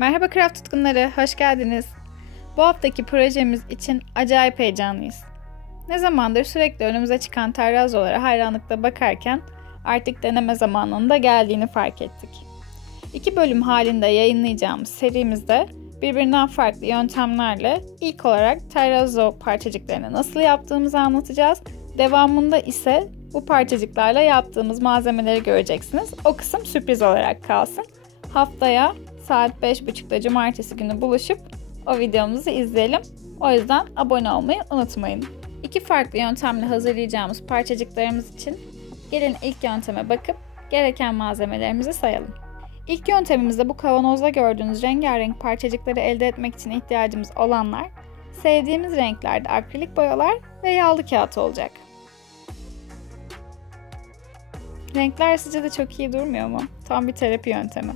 Merhaba craft tutkunları, hoş geldiniz. Bu haftaki projemiz için acayip heyecanlıyız. Ne zamandır sürekli önümüze çıkan terrazzolara hayranlıkla bakarken artık deneme zamanının da geldiğini fark ettik. 2 bölüm halinde yayınlayacağımız serimizde birbirinden farklı yöntemlerle ilk olarak terrazzo parçacıklarını nasıl yaptığımızı anlatacağız. Devamında ise bu parçacıklarla yaptığımız malzemeleri göreceksiniz. O kısım sürpriz olarak kalsın. Haftaya saat 5.30'da cumartesi günü buluşup o videomuzu izleyelim. O yüzden abone olmayı unutmayın. 2 farklı yöntemle hazırlayacağımız parçacıklarımız için gelin ilk yönteme bakıp gereken malzemelerimizi sayalım. İlk yöntemimizde bu kavanozda gördüğünüz rengarenk parçacıkları elde etmek için ihtiyacımız olanlar sevdiğimiz renklerde akrilik boyalar ve yağlı kağıt olacak. Renkler sizce de çok iyi durmuyor mu? Tam bir terapi yöntemi.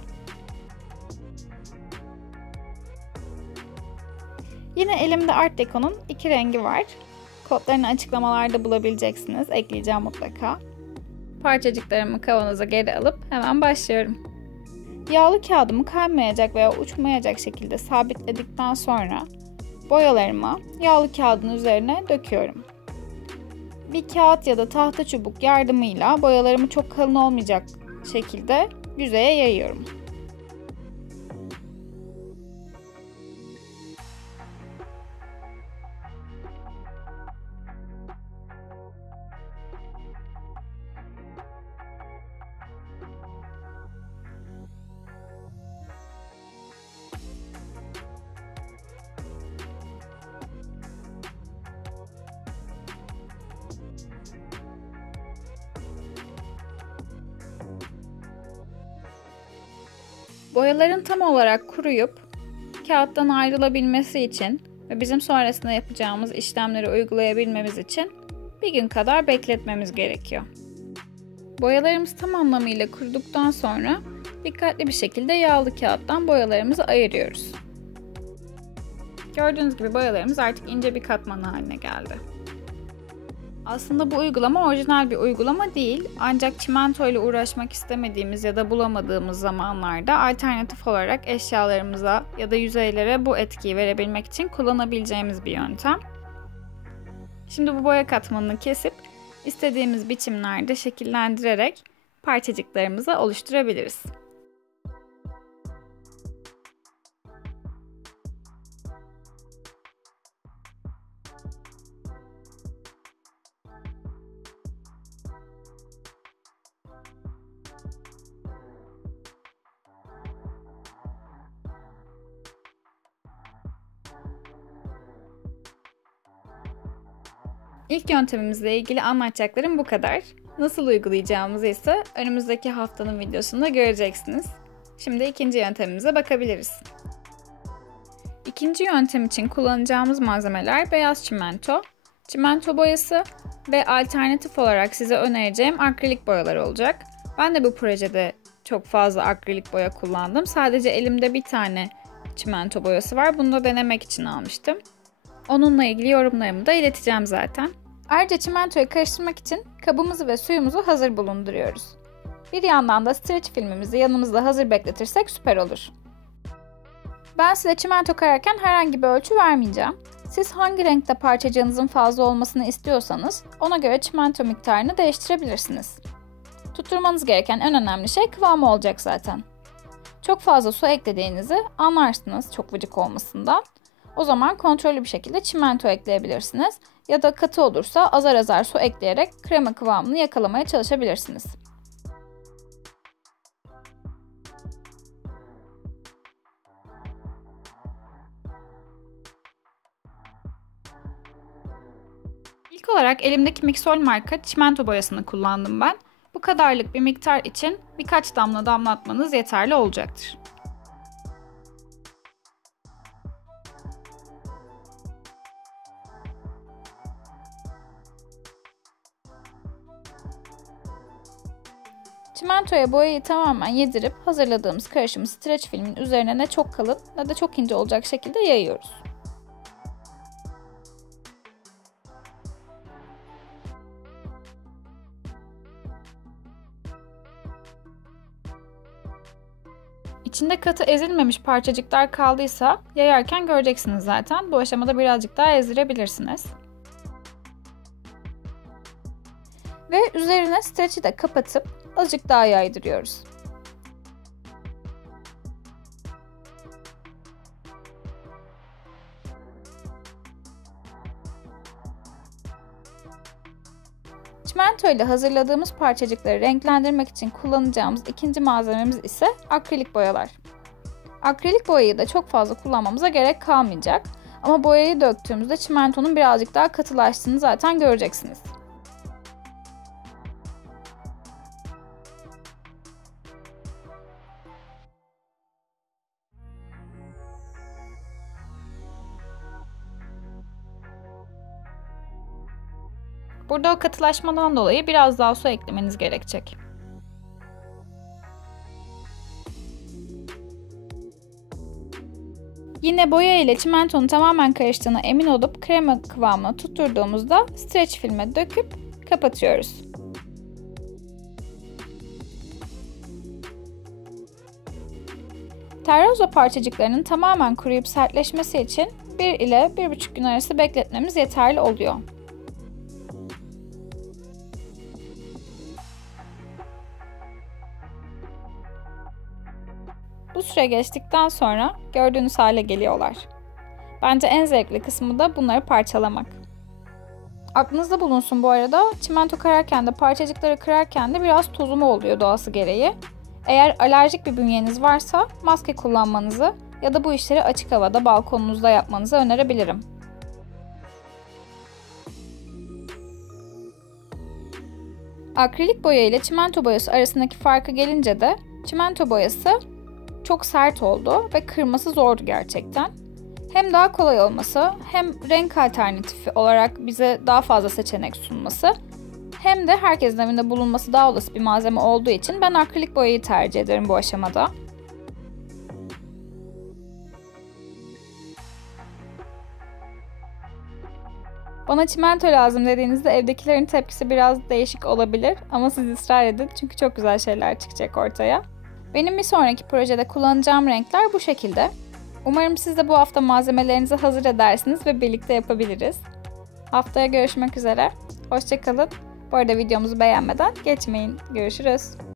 Yine elimde Art Deco'nun 2 rengi var. Kodlarını açıklamalarda bulabileceksiniz. Ekleyeceğim mutlaka. Parçacıklarımı kavanoza geri alıp hemen başlıyorum. Yağlı kağıdımı kaymayacak veya uçmayacak şekilde sabitledikten sonra boyalarımı yağlı kağıdın üzerine döküyorum. Bir kağıt ya da tahta çubuk yardımıyla boyalarımı çok kalın olmayacak şekilde yüzeye yayıyorum. Boyaların tam olarak kuruyup kağıttan ayrılabilmesi için ve bizim sonrasında yapacağımız işlemleri uygulayabilmemiz için bir gün kadar bekletmemiz gerekiyor. Boyalarımız tam anlamıyla kuruduktan sonra dikkatli bir şekilde yağlı kağıttan boyalarımızı ayırıyoruz. Gördüğünüz gibi boyalarımız artık ince bir katman haline geldi. Aslında bu uygulama orijinal bir uygulama değil, ancak çimento ile uğraşmak istemediğimiz ya da bulamadığımız zamanlarda alternatif olarak eşyalarımıza ya da yüzeylere bu etkiyi verebilmek için kullanabileceğimiz bir yöntem. Şimdi bu boya katmanını kesip istediğimiz biçimlerde şekillendirerek parçacıklarımızı oluşturabiliriz. İlk yöntemimizle ilgili anlatacaklarım bu kadar. Nasıl uygulayacağımızı ise önümüzdeki haftanın videosunda göreceksiniz. Şimdi ikinci yöntemimize bakabiliriz. İkinci yöntem için kullanacağımız malzemeler beyaz çimento, çimento boyası ve alternatif olarak size önereceğim akrilik boyalar olacak. Ben de bu projede çok fazla akrilik boya kullandım. Sadece elimde bir tane çimento boyası var. Bunu da denemek için almıştım. Onunla ilgili yorumlarımı da ileteceğim zaten. Ayrıca çimentoyu karıştırmak için kabımızı ve suyumuzu hazır bulunduruyoruz. Bir yandan da streç filmimizi yanımızda hazır bekletirsek süper olur. Ben size çimento kararken herhangi bir ölçü vermeyeceğim. Siz hangi renkte parçacığınızın fazla olmasını istiyorsanız ona göre çimento miktarını değiştirebilirsiniz. Tutturmanız gereken en önemli şey kıvamı olacak zaten. Çok fazla su eklediğinizi anlarsınız çok vıcık olmasından. O zaman kontrollü bir şekilde çimento ekleyebilirsiniz ya da katı olursa azar azar su ekleyerek krema kıvamını yakalamaya çalışabilirsiniz. İlk olarak elimdeki Mixol marka çimento boyasını kullandım ben. Bu kadarlık bir miktar için birkaç damla damlatmanız yeterli olacaktır. Çimentoya boyayı tamamen yedirip hazırladığımız karışımı streç filmin üzerine ne çok kalın ne de çok ince olacak şekilde yayıyoruz. İçinde katı ezilmemiş parçacıklar kaldıysa yayarken göreceksiniz zaten. Bu aşamada birazcık daha ezdirebilirsiniz. Ve üzerine streçi de kapatıp azıcık daha yaydırıyoruz. Çimento ile hazırladığımız parçacıkları renklendirmek için kullanacağımız ikinci malzememiz ise akrilik boyalar. Akrilik boyayı da çok fazla kullanmamıza gerek kalmayacak. Ama boyayı döktüğümüzde çimentonun birazcık daha katılaştığını zaten göreceksiniz. Burada o katılaşmadan dolayı biraz daha su eklemeniz gerekecek. Yine boya ile çimentonun tamamen karıştığına emin olup krema kıvamına tutturduğumuzda streç filme döküp kapatıyoruz. Terrazzo parçacıklarının tamamen kuruyup sertleşmesi için 1 ile 1,5 gün arası bekletmemiz yeterli oluyor. Bu süre geçtikten sonra gördüğünüz hale geliyorlar. Bence en zevkli kısmı da bunları parçalamak. Aklınızda bulunsun bu arada, çimento kırarken de parçacıkları kırarken de biraz tozumu oluyor doğası gereği. Eğer alerjik bir bünyeniz varsa maske kullanmanızı ya da bu işleri açık havada balkonunuzda yapmanızı önerebilirim. Akrilik boya ile çimento boyası arasındaki farkı gelince de çimento boyası çok sert oldu ve kırması zordu gerçekten. Hem daha kolay olması, hem renk alternatifi olarak bize daha fazla seçenek sunması, hem de herkesin evinde bulunması daha olası bir malzeme olduğu için ben akrilik boyayı tercih ederim bu aşamada. Bana çimento lazım dediğinizde evdekilerin tepkisi biraz değişik olabilir ama siz ısrar edin çünkü çok güzel şeyler çıkacak ortaya. Benim bir sonraki projede kullanacağım renkler bu şekilde. Umarım siz de bu hafta malzemelerinizi hazır edersiniz ve birlikte yapabiliriz. Haftaya görüşmek üzere. Hoşça kalın. Bu arada videomuzu beğenmeden geçmeyin. Görüşürüz.